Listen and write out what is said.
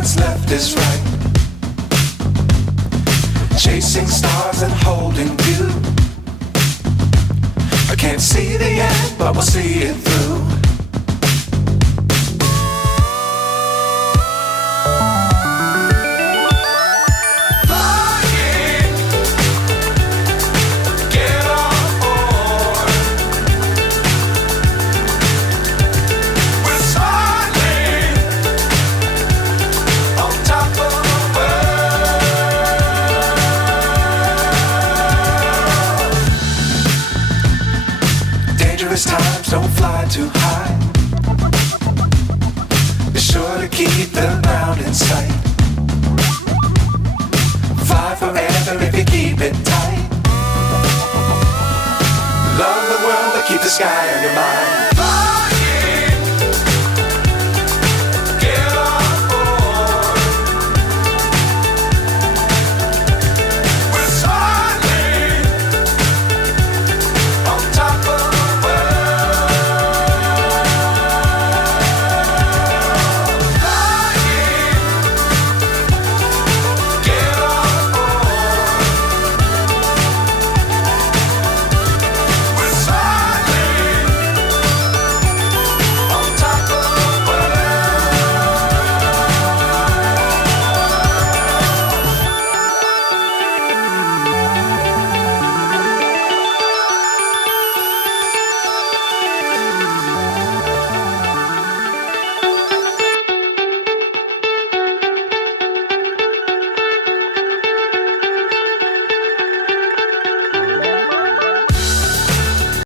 what's left is right. Chasing stars and holding you. I can't see the end, but we'll see it through. Times don't fly too high. Be sure to keep the ground in sight. Fly forever if you keep it tight. Love the world but keep the sky on your mind.